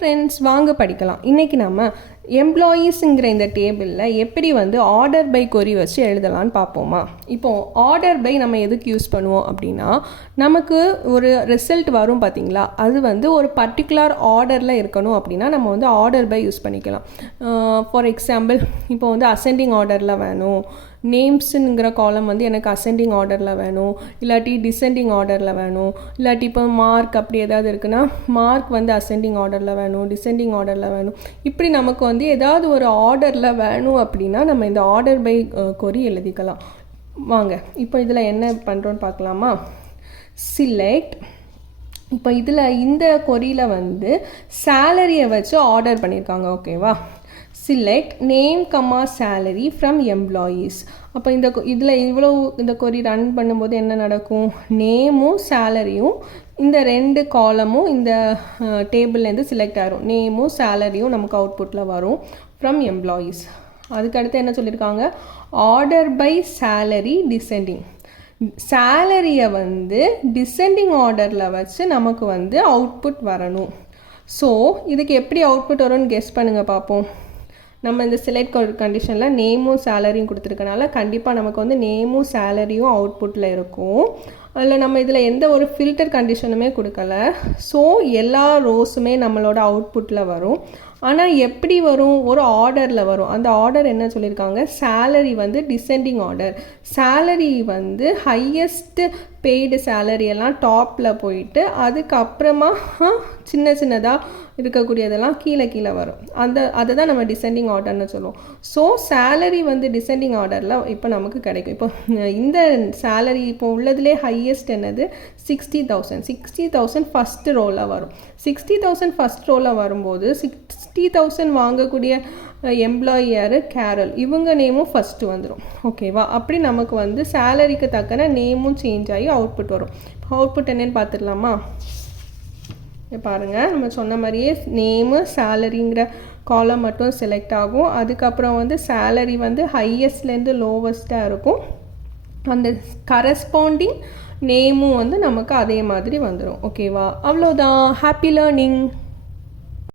Friends, வாங்க படிக்கலாம். இன்றைக்கி நம்ம எம்ப்ளாயீஸுங்கிற இந்த டேபிளில் எப்படி ஆர்டர் பை கொரி வச்சு எழுதலான்னு பார்ப்போமா. இப்போது ஆர்டர் பை நம்ம எதுக்கு யூஸ் பண்ணுவோம் அப்படின்னா, நமக்கு ஒரு ரிசல்ட் வரும் பார்த்திங்களா, அது ஒரு பர்டிகுலர் ஆர்டரில் இருக்கணும் அப்படின்னா நம்ம ஆர்டர் பை யூஸ் பண்ணிக்கலாம். ஃபார் எக்ஸாம்பிள், இப்போ அசெண்டிங் ஆர்டரில் வேணும், நேம்ஸுங்கிற காலம் எனக்கு அசெண்டிங் ஆர்டரில் வேணும், இல்லாட்டி டிசெண்டிங் ஆர்டரில் வேணும், இல்லாட்டி இப்போ மார்க் அப்படி ஏதாவது இருக்குன்னா மார்க் அசெண்டிங் ஆர்டரில் வேணும், டிசெண்டிங் ஆர்டரில் வேணும். இப்படி நமக்கு ஏதாவது ஒரு ஆர்டரில் வேணும் அப்படின்னா நம்ம இந்த ஆர்டர் பை கொரி எழுதிக்கலாம். வாங்க இப்போ இதில் என்ன பண்ணுறோன்னு பார்க்கலாமா. சிலெக்ட், இப்போ இதில் இந்த கொரியில் சேலரியை வச்சு ஆர்டர் பண்ணியிருக்காங்க. ஓகேவா. Select name comma salary from employees. அப்போ இந்த கொரி ரன் பண்ணும்போது என்ன நடக்கும், நேமும் சேலரியும் இந்த ரெண்டு காலமும் இந்த டேபிள்லேருந்து செலக்ட் ஆகிரும். நேமும் சேலரியும் நமக்கு அவுட்புட்டில் வரும் ஃப்ரம் எம்ப்ளாயீஸ். அதுக்கடுத்து என்ன சொல்லியிருக்காங்க, ஆர்டர் பை சேலரி டிசெண்டிங். சேலரியை டிசெண்டிங் ஆர்டரில் வச்சு நமக்கு அவுட்புட் வரணும். ஸோ இதுக்கு எப்படி அவுட்புட் வரும்னு கெஸ் பண்ணுங்கள் பார்ப்போம். நம்ம இந்த செலக்ட் கண்டிஷனில் நேமும் சேலரியும் கொடுத்துருக்கனால கண்டிப்பாக நமக்கு நேமும் சேலரியும் அவுட்புட்டில் இருக்கும். அதில் நம்ம இதில் எந்த ஒரு ஃபில்டர் கண்டிஷனுமே கொடுக்கல. ஸோ எல்லா ரோஸுமே நம்மளோட அவுட்புட்டில் வரும். ஆனால் எப்படி வரும், ஒரு ஆர்டரில் வரும். அந்த ஆர்டர் என்ன சொல்லியிருக்காங்க, salary descending order. Salary highest paid சேலரியெல்லாம் டாப்பில் போயிட்டு அதுக்கப்புறமா சின்ன சின்னதாக இருக்கக்கூடியதெல்லாம் கீழே வரும். அதை தான் நம்ம டிசெண்டிங் ஆர்டர்னு சொல்லுவோம். ஸோ சேலரி டிசெண்டிங் ஆர்டரில் இப்போ நமக்கு கிடைக்கும். இப்போ இந்த சேலரி இப்போ உள்ளதுலே ஹையஸ்ட் என்னது 60,000. 60,000 ஃபஸ்ட்டு ரோவில் வரும். 60,000 ஃபஸ்ட் ரோவில் வரும்போது 60,000 வாங்கக்கூடிய எம்ப்ளாயி யார், கேரல். இவங்க நேமும் ஃபஸ்ட்டு வந்துடும். ஓகேவா. அப்படி நமக்கு சேலரிக்கு தக்கன நேமும் சேஞ்ச் ஆகி அவுட்புட் வரும். அவுட்புட் என்னன்னு பார்த்துடலாமா. பாருங்கள், நம்ம சொன்ன மாதிரியே நேமு சேலரிங்கிற காலம் மட்டும் செலக்ட் ஆகும். அதுக்கப்புறம் சேலரி ஹையஸ்ட்லேருந்து லோவஸ்ட்டாக இருக்கும். அந்த கரஸ்பாண்டிங் நேமும் நமக்கு அதே மாதிரி வந்துடும். ஓகேவா. அவ்வளோதான். Happy learning.